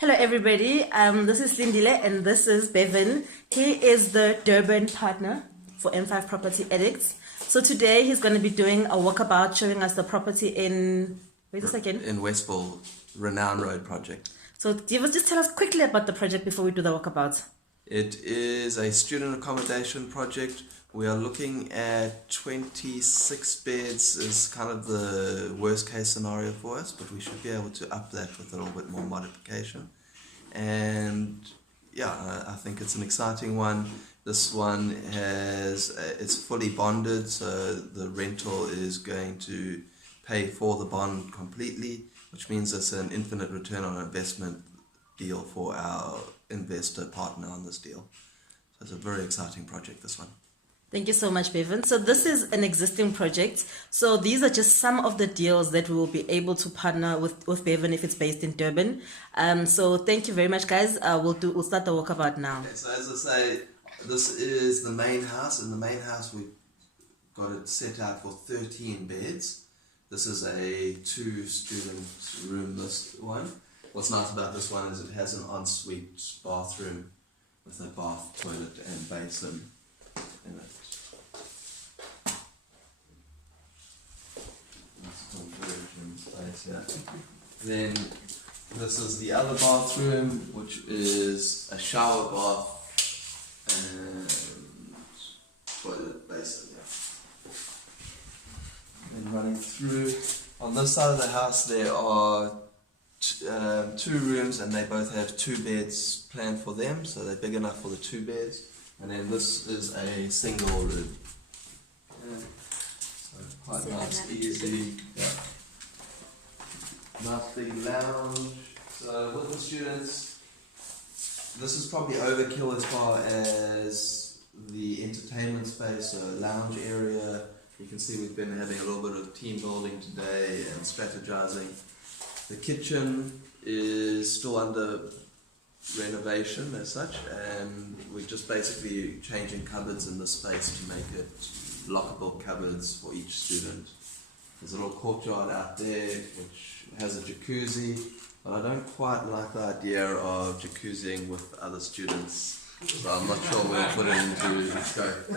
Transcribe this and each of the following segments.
Hello everybody, this is Lindile and this is Bevin. He is the Durban partner for M5 Property Addicts. So today he's going to be doing a walkabout showing us the property in, wait a second. In Westville, Renown Road Project. So just tell us quickly about the project before we do the walkabout. It is a student accommodation project. We are looking at 26 beds is kind of the worst case scenario for us, but we should be able to up that with a little bit more modification. And yeah, I think it's an exciting one. This one it's fully bonded, so the rental is going to pay for the bond completely, which means it's an infinite return on investment deal for our investor partner on this deal. So it's a very exciting project, this one. Thank you so much, Bevin. So this is an existing project. So these are just some of the deals that we will be able to partner with Bevin if it's based in Durban. So thank you very much, guys. We'll start the walkabout now. Okay, so as I say, this is the main house. In the main house, we've got it set out for 13 beds. This is a 2-student room, this one. What's nice about this one is it has an ensuite bathroom with a bath, toilet and basin in it. Then this is the other bathroom, which is a shower bath and toilet basin. Then running through, on this side of the house there are 2 rooms, and they both have 2 beds planned for them, so they're big enough for the 2 beds. And then this is a single room. Yeah. So quite nice, easy. Yeah. Nice big lounge. So with the students, this is probably overkill as far as the entertainment space, so lounge area. You can see we've been having a little bit of team building today and strategizing. The kitchen is still under renovation as such, and we're just basically changing cupboards in this space to make it lockable cupboards for each student. There's a little courtyard out there which has a jacuzzi, but I don't quite like the idea of jacuzziing with other students, so I'm not sure we'll put it into the scope.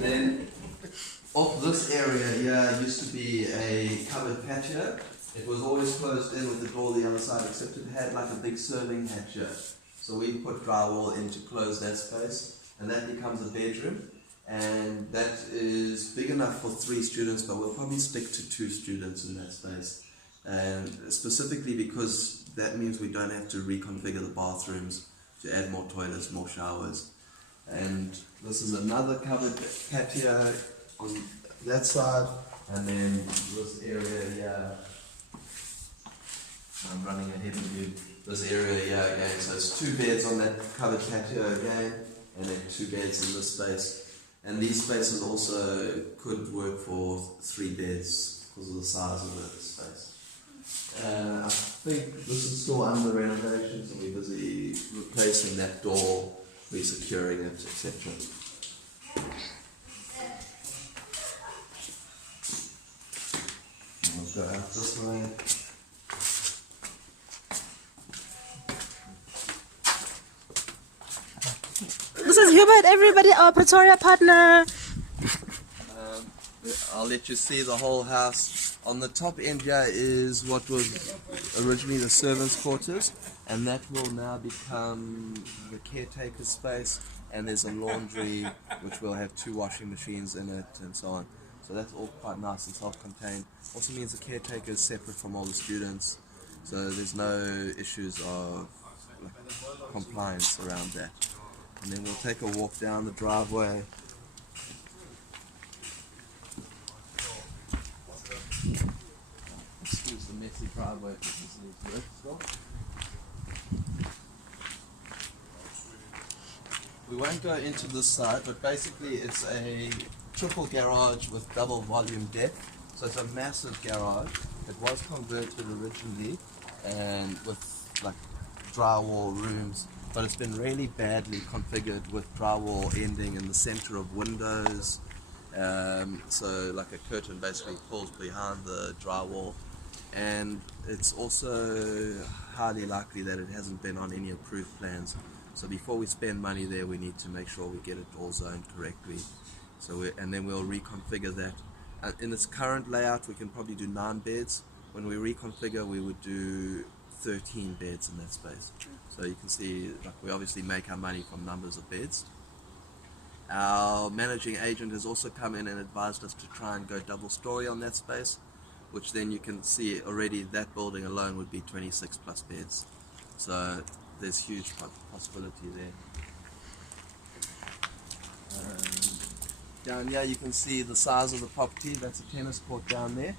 Then off this area here used to be a covered patio. It was always closed in with the door the other side, except it had like a big serving hatch here. So we put drywall in to close that space, and that becomes a bedroom. And that is big enough for 3 students, but we'll probably stick to 2 students in that space. And specifically because that means we don't have to reconfigure the bathrooms to add more toilets, more showers. And this is another covered patio on that side, and then this area here. I'm running ahead of you. This area here again, so it's 2 beds on that covered patio again, and then 2 beds in this space. And these spaces also could work for 3 beds because of the size of the space. I think this is still under renovation, so we're busy replacing that door, resecuring it, etc. We'll go out this way. This is Hubert, everybody, our Pretoria partner. I'll let you see the whole house. On the top end here is what was originally the servants' quarters, and that will now become the caretaker space, and there's a laundry which will have 2 washing machines in it and so on. So that's all quite nice and self-contained. Also means the caretaker is separate from all the students, so there's no issues of compliance around that. And then we'll take a walk down the driveway. Excuse the messy driveway, because this needs work still. We won't go into this side, but basically it's a triple garage with double volume deck. So it's a massive garage. It was converted originally and with like drywall rooms, but it's been really badly configured with drywall ending in the center of windows. So like a curtain basically pulls behind the drywall, and it's also highly likely that it hasn't been on any approved plans. So before we spend money there, we need to make sure we get it all zoned correctly. And then we'll reconfigure that. In its current layout, we can probably do 9 beds. When we reconfigure, we would do 13 beds in that space. So you can see, like, we obviously make our money from numbers of beds. Our managing agent has also come in and advised us to try and go double story on that space, which then you can see already that building alone would be 26 plus beds. So there's huge possibility there. Down here you can see the size of the property. That's a tennis court down there,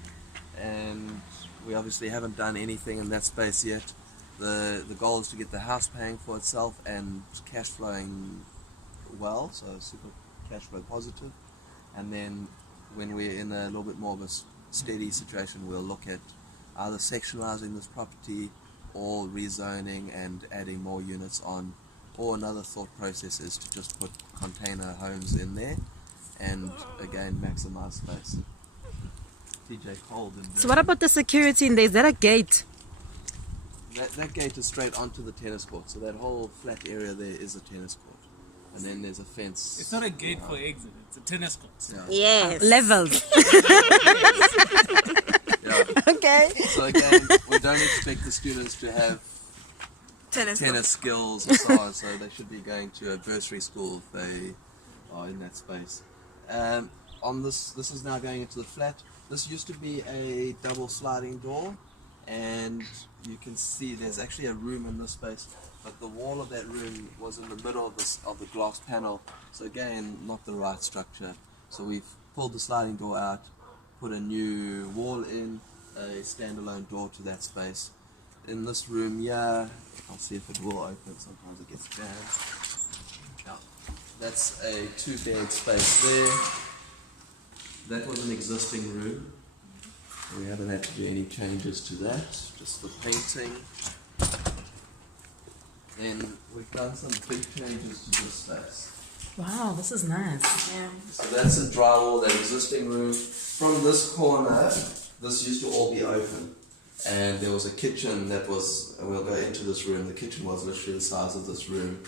and we obviously haven't done anything in that space yet. The goal is to get the house paying for itself and cash flowing well, so super cash flow positive. And then when we're in a little bit more of a steady situation, we'll look at either sectionalizing this property or rezoning and adding more units on, or another thought process is to just put container homes in there and again maximize space. TJ cold. So what about the security in there? Is that a gate? That gate is straight onto the tennis court, so that whole flat area there is a tennis court. And then there's a fence. It's not a gate for exit, it's a tennis court. Yeah. Yes. Levels. Yeah. Okay. So again, we don't expect the students to have tennis skills and so on, so they should be going to a bursary school if they are in that space. On this is now going into the flat. This used to be a double sliding door, and you can see there's actually a room in this space, but the wall of that room was in the middle of the glass panel, so again not the right structure. So we've pulled the sliding door out, put a new wall in, a standalone door to that space. In this room, yeah, I'll see if it will open. Sometimes it gets jammed. Yeah. That's a 2-bed space there. That was an existing room. We haven't had to do any changes to that, just the painting. Then we've done some big changes to this space. Wow, this is nice. Yeah. So that's a drywall, that existing room. From this corner, this used to all be open. And there was a kitchen that was, and we'll go into this room, the kitchen was literally the size of this room.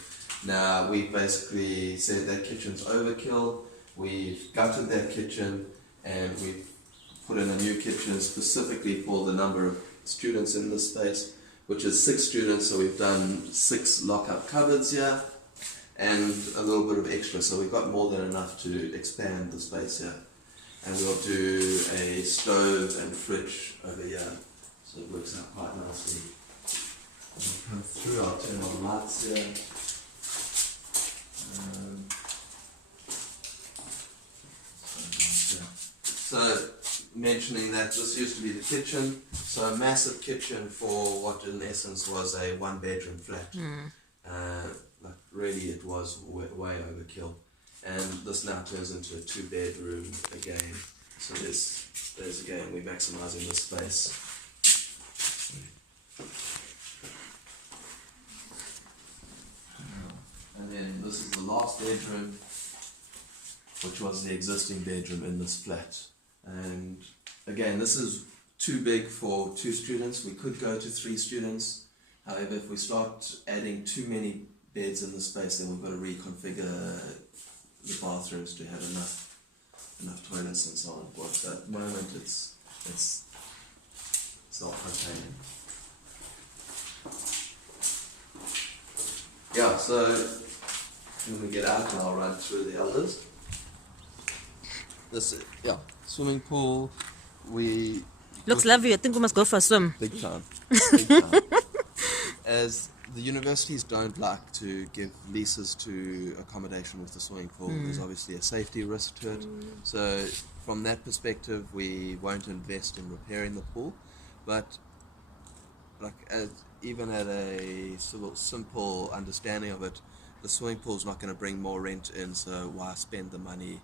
Now we basically said that kitchen's overkill, we've gutted that kitchen and we've put in a new kitchen specifically for the number of students in this space, which is 6 students, so we've done 6 lock-up cupboards here and a little bit of extra, so we've got more than enough to expand the space here. And we'll do a stove and fridge over here. So it works out quite nicely. When we come through, I'll turn on the lights here. So mentioning that this used to be the kitchen, so a massive kitchen for what in essence was a 1-bedroom flat. Like really it was way overkill. And this now turns into a 2-bedroom again. So there's again, we're maximizing the space. And then this is the last bedroom, which was the existing bedroom in this flat. And again, this is too big for 2 students. We could go to 3 students. However, if we start adding too many beds in the space, then we've got to reconfigure the bathrooms to have enough toilets and so on. But at the moment, it's self-contained. Yeah, so when we get out, I'll run through the others. This, yeah, swimming pool. Looks lovely. I think we must go for a swim. Big time. Big time. As the universities don't like to give leases to accommodation with the swimming pool, there's obviously a safety risk to it. So from that perspective, we won't invest in repairing the pool. But even at a sort of simple understanding of it, the swimming pool is not going to bring more rent in, so why spend the money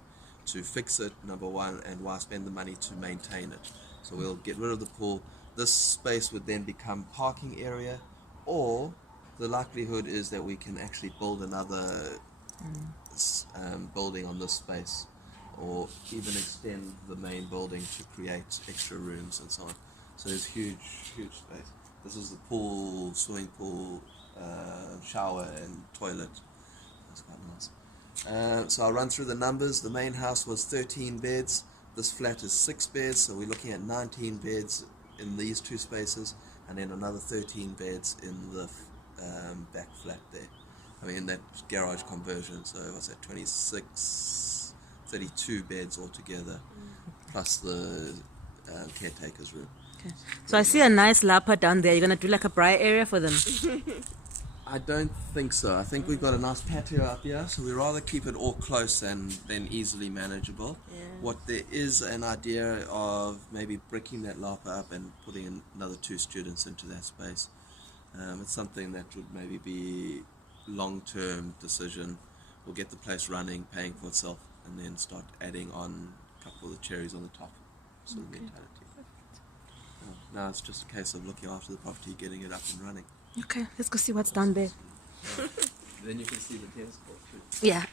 to fix it, number one, and why spend the money to maintain it? So we'll get rid of the pool. This space would then become parking area, or the likelihood is that we can actually build another building on this space, or even extend the main building to create extra rooms and so on. So there's huge space. This is the pool, swimming pool, shower and toilet. That's quite nice. So I'll run through the numbers. The main house was 13 beds. This flat is 6 beds, so we're looking at 19 beds in these 2 spaces, and then another 13 beds in the back flat there. I mean, that garage conversion, so what's that, 26, 32 beds altogether, plus the caretaker's room. Okay. So I see a nice lapa down there. You're going to do like a braai area for them? I don't think so. I think we've got a nice patio up here, so we'd rather keep it all close and then easily manageable. Yeah. What there is an idea of maybe bricking that lapa up and putting another 2 students into that space. It's something that would maybe be long-term decision. We'll get the place running, paying for itself, and then start adding on a couple of the cherries on the top sort of mentality. Now it's just a case of looking after the property, getting it up and running. Okay, let's go see what's down there. Then you can see the tennis court too. Yeah.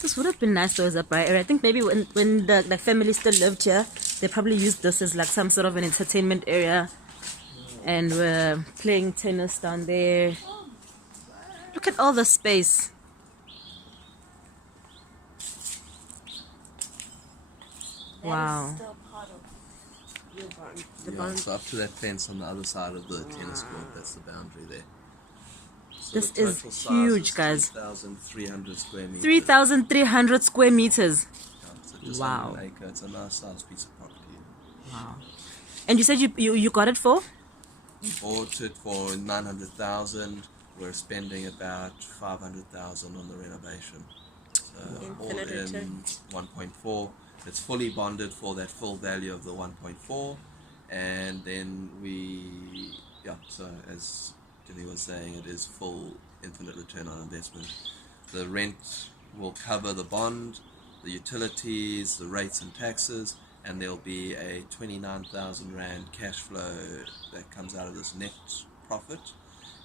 This would have been nice though as a braai area. I think maybe when the family still lived here, they probably used this as like some sort of an entertainment area. And we're playing tennis down there. Look at all the space. Wow. Still part of your barn. The Yeah, barn. so up to that fence on the other side of the tennis court, that's the boundary there. So This the is total size huge, is guys. 3,300 square meters. 3,300 square meters. Yeah, so just Wow. under an acre. It's a nice sized piece of property. Wow. And you said you got it for? We bought it for 900,000. We're spending about 500,000 on the renovation. So all Infinite in return. 1.4. It's fully bonded for that full value of the 1.4, and then so as Jimmy was saying, it is full infinite return on investment. The rent will cover the bond, the utilities, the rates and taxes, and there'll be a 29,000 Rand cash flow that comes out of this net profit.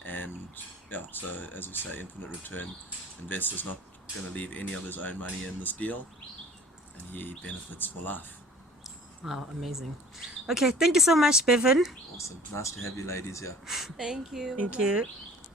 And so as we say, infinite return. Investor's not going to leave any of his own money in this deal, and he benefits for life. Wow, amazing. Okay, thank you so much, Bevin. Awesome. Nice to have you ladies here. Thank you. Thank you.